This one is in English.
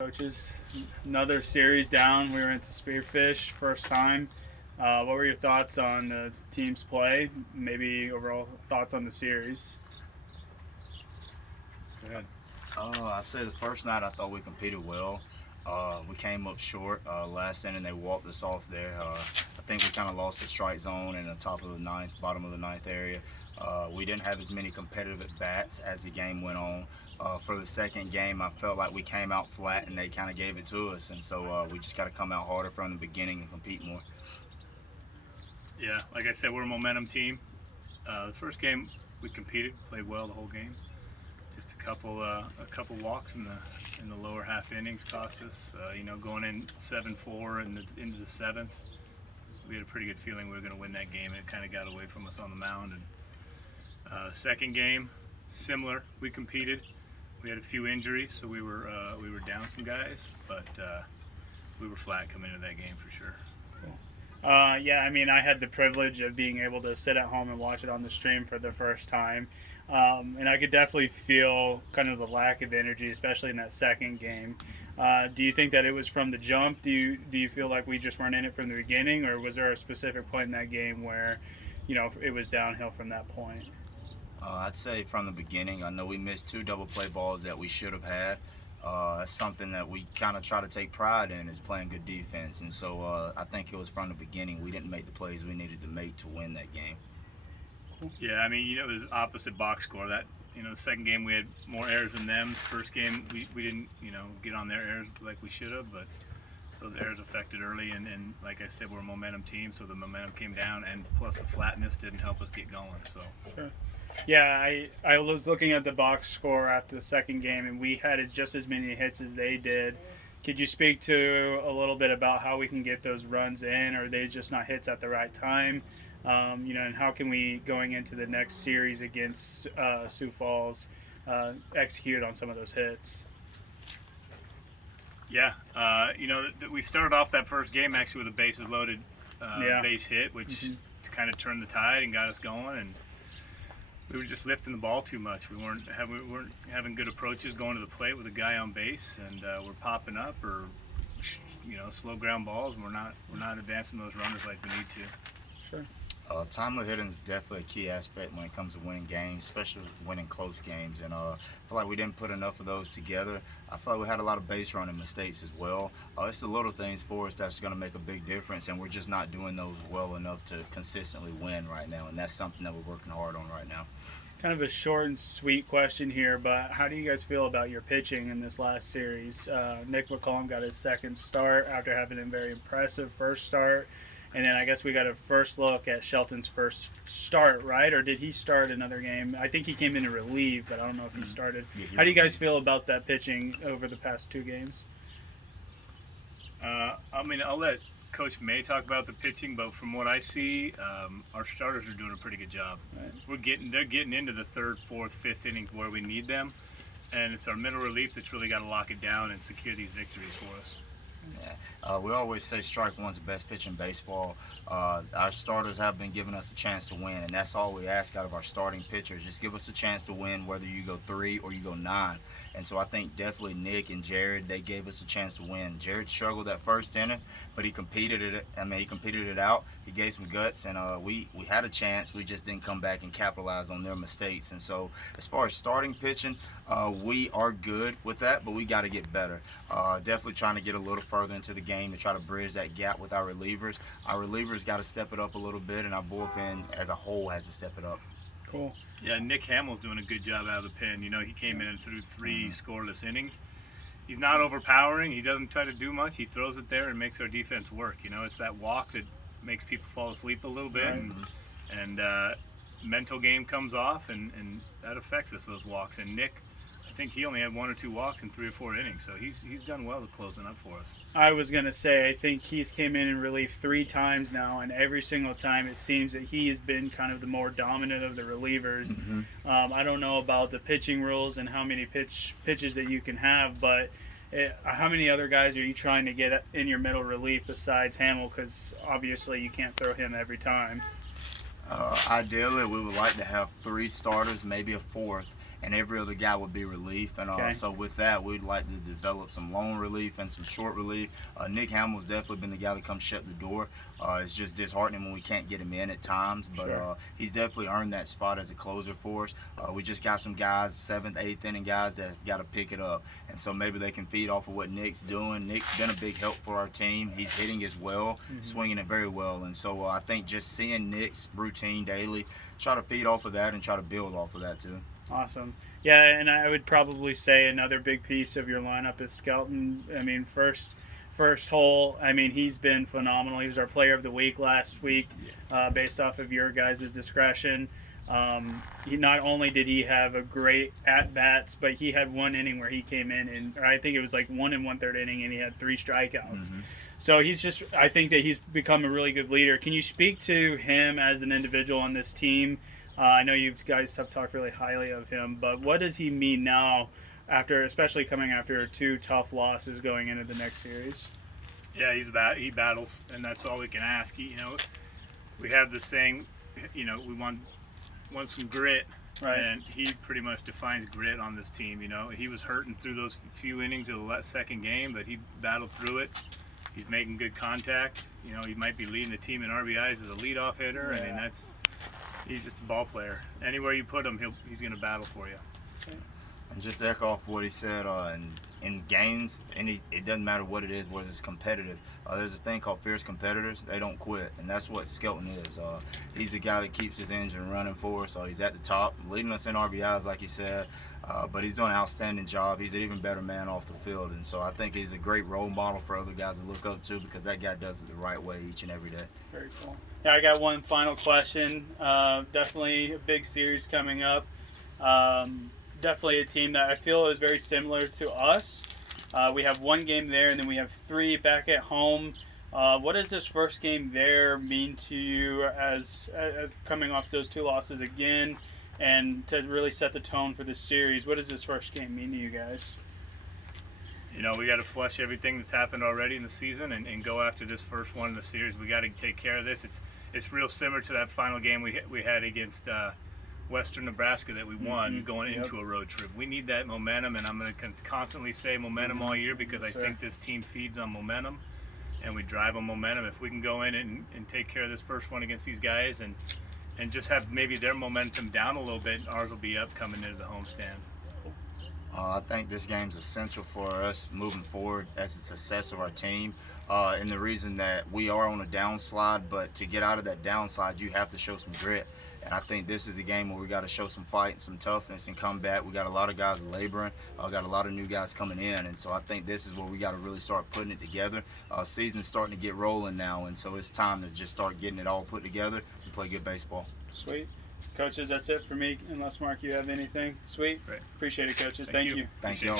Coaches, another series down. We were into Spearfish first time. What were your thoughts on the team's play? Maybe overall thoughts on the series? Go ahead. I say the first night I thought we competed well. We came up short. Last inning they walked us off there. I think we kind of lost the strike zone in the top of the ninth, bottom of the ninth area. We didn't have as many competitive at bats as the game went on. For the second game, I felt like we came out flat and they kind of gave it to us, and so we just got to come out harder from the beginning and compete more. Yeah, like I said, we're a momentum team. The first game we competed, played well the whole game. Just a couple walks in the lower half innings cost us. Going in 7-4 into the seventh, we had a pretty good feeling we were going to win that game, and it kind of got away from us on the mound. And second game, similar. We competed. We had a few injuries, so we were down some guys, but we were flat coming into that game for sure. Yeah, I mean, I had the privilege of being able to sit at home and watch it on the stream for the first time. And I could definitely feel kind of the lack of energy, especially in that second game. Do you think that it was from the jump? Do you feel like we just weren't in it from the beginning, or was there a specific point in that game where, it was downhill from that point? I'd say from the beginning. I know we missed two double play balls that we should have had. That's something that we kind of try to take pride in, is playing good defense. And so I think it was from the beginning. We didn't make the plays we needed to make to win that game. Yeah, I mean, it was opposite box score. That, the second game we had more errors than them. First game we didn't, get on their errors like we should have, but those errors affected early. And like I said, we're a momentum team, so the momentum came down, and plus the flatness didn't help us get going. So. Sure. Yeah, I was looking at the box score after the second game, and we had just as many hits as they did. Could you speak to a little bit about how we can get those runs in? Or are they just not hits at the right time? And how can we, going into the next series against Sioux Falls, execute on some of those hits? Yeah, we started off that first game actually with a bases loaded base hit, which kind of turned the tide and got us going. And we were just lifting the ball too much. We weren't having good approaches going to the plate with a guy on base, and we're popping up or slow ground balls, and we're not advancing those runners like we need to. Sure. Timely hitting is definitely a key aspect when it comes to winning games, especially winning close games. And I feel like we didn't put enough of those together. I feel like we had a lot of base running mistakes as well. It's the little things for us that's going to make a big difference, and we're just not doing those well enough to consistently win right now. And that's something that we're working hard on right now. Kind of a short and sweet question here, but how do you guys feel about your pitching in this last series? Nick McCollum got his second start after having a very impressive first start. And then I guess we got a first look at Shelton's first start, right? Or did he start another game? I think he came in to relieve, but I don't know if he started. How do you guys feel about that pitching over the past two games? I'll let Coach May talk about the pitching, but from what I see, our starters are doing a pretty good job. Right. They're getting into the third, fourth, fifth innings where we need them, and it's our middle relief that's really got to lock it down and secure these victories for us. Yeah, we always say strike one's the best pitch in baseball. Our starters have been giving us a chance to win, and that's all we ask out of our starting pitchers. Just give us a chance to win, whether you go 3 or you go 9. And so I think definitely Nick and Jared, they gave us a chance to win. Jared struggled that first inning, but he competed it out. He gave some guts, and we had a chance. We just didn't come back and capitalize on their mistakes. And so as far as starting pitching, we are good with that, but we got to get better. Definitely trying to get a little further into the game and try to bridge that gap with our relievers. Our relievers got to step it up a little bit, and our bullpen as a whole has to step it up. Cool. Yeah, Nick Hamill's doing a good job out of the pen. He came in and threw 3 scoreless innings. He's not overpowering. He doesn't try to do much. He throws it there and makes our defense work. It's that walk that makes people fall asleep a little bit, right. and mental game comes off, and that affects us, those walks. And Nick, I think he only had 1 or 2 walks in 3 or 4 innings, so he's done well to closing up for us. I was going to say, I think he's came in and relief 3 times now, and every single time it seems that he has been kind of the more dominant of the relievers. Mm-hmm. I don't know about the pitching rules and how many pitches that you can have, but how many other guys are you trying to get in your middle relief besides Hamill? Because obviously you can't throw him every time. Ideally, we would like to have 3 starters, maybe a 4th, and every other guy would be relief. And Okay. so with that, we'd like to develop some long relief and some short relief. Nick Hamill's definitely been the guy to come shut the door. It's just disheartening when we can't get him in at times, but Sure. he's definitely earned that spot as a closer for us. We just got some guys, 7th, 8th inning guys that have got to pick it up, and so maybe they can feed off of what Nick's doing. Nick's been a big help for our team. He's hitting as well, swinging it very well, and so I think just seeing Nick's routine daily, try to feed off of that and try to build off of that too. Awesome. Yeah, and I would probably say another big piece of your lineup is Skelton. I mean, first hole, I mean, he's been phenomenal. He was our player of the week last week, based off of your guys' discretion. He not only did he have a great at bats, but he had one inning where he came in and, or I think it was like 1 1/3 inning, and he had 3 strikeouts. So he's just, I think that he's become a really good leader. Can you speak to him as an individual on this team? I know you guys have talked really highly of him, but what does he mean now, after, especially coming after 2 tough losses going into the next series? Yeah, he battles, and that's all we can ask. You know, we have the saying, you know, we want some grit, Right. and he pretty much defines grit on this team. You know, he was hurting through those few innings of the second game, but he battled through it. He's making good contact. You know, he might be leading the team in RBIs as a leadoff hitter. Yeah. I mean, he's just a ball player. Anywhere you put him, he's going to battle for you. And just to echo off what he said, in games, it doesn't matter what it is, whether it's competitive. There's a thing called fierce competitors. They don't quit, and that's what Skelton is. He's the guy that keeps his engine running for us. He's at the top, leading us in RBIs, like you said, but he's doing an outstanding job. He's an even better man off the field, and so I think he's a great role model for other guys to look up to, because that guy does it the right way each and every day. Very cool. Yeah, I got one final question. Definitely a big series coming up. Definitely a team that I feel is very similar to us. We have 1 game there, and then we have 3 back at home. What does this first game there mean to you as coming off those 2 losses again, and to really set the tone for this series? What does this first game mean to you guys? You know, we got to flush everything that's happened already in the season and go after this first one in the series. We got to take care of this. It's real similar to that final game we had against Western Nebraska that we won going into a road trip. We need that momentum, and I'm going to constantly say momentum all year, because I think this team feeds on momentum, and we drive on momentum. If we can go in and take care of this first one against these guys and just have maybe their momentum down a little bit, ours will be up coming into the homestand. I think this game's essential for us moving forward as the success of our team. And the reason that we are on a downslide, but to get out of that downslide, you have to show some grit. And I think this is a game where we got to show some fight and some toughness and come back. We got a lot of guys laboring. Got a lot of new guys coming in. And so I think this is where we got to really start putting it together. Season's starting to get rolling now, and so it's time to just start getting it all put together and play good baseball. Sweet. Coaches, that's it for me, unless, Mark, you have anything. Sweet. Great. Appreciate it, coaches. Thank Thank you. you. Thank you.